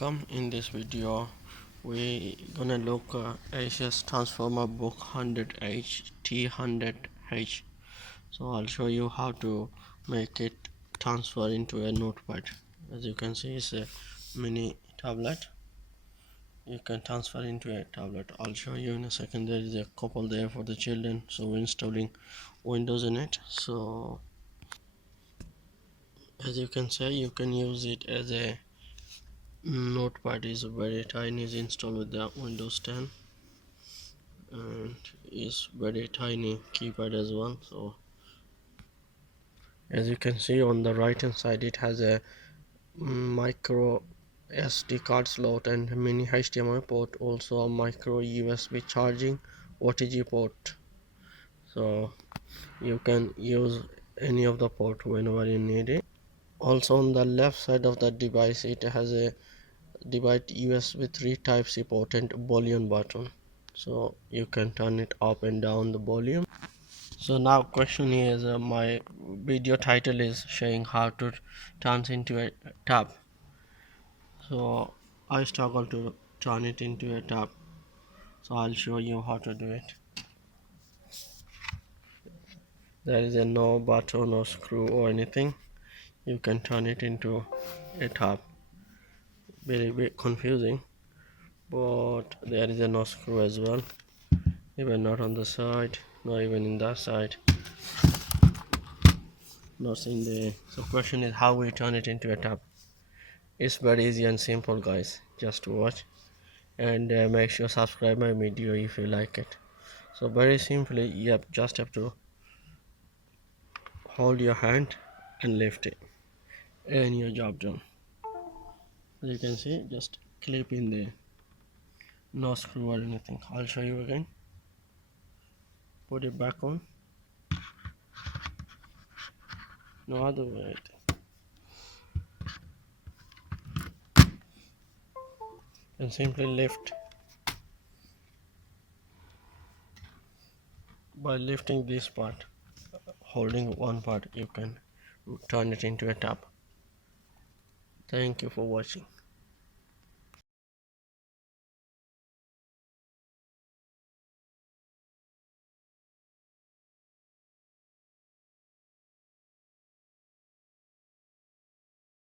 welcome. In this video we gonna look Asus transformer book 100H T100H. So I'll show you how to make it transfer into a notepad. As you can see, it's a mini tablet. You can transfer into a tablet. I'll show you in a second. There is a couple there for the children, so we're installing Windows in it. So as you can see, you can use it as a notepad. Is very tiny, is installed with the Windows 10 and is very tiny keypad as well. So as you can see on the right hand side, it has a micro SD card slot and mini HDMI port, also a micro USB charging OTG port. So you can use any of the port whenever you need it. Also on the left side of the device, it has a device USB 3 type C port and volume button, so you can turn it up and down the volume. So now question is, my video title is showing how to turn into a tab. So I struggle to turn it into a tab, so I'll show you how to do it. There is a no button or screw or anything. You can turn it into a tab. Very bit confusing, but there is a no screw as well, even not on the side, not even in that side, not in there. So question is how we turn it into a tab. It's very easy and simple, guys. Just watch and make sure subscribe my video if you like it. So very simply, you just have to hold your hand and lift it and your job done. As you can see, just clip in there, no screw or anything. I'll show you again. Put it back on, no other way. And simply lift. By lifting this part, holding one part, you can turn it into a tab. Thank you for watching.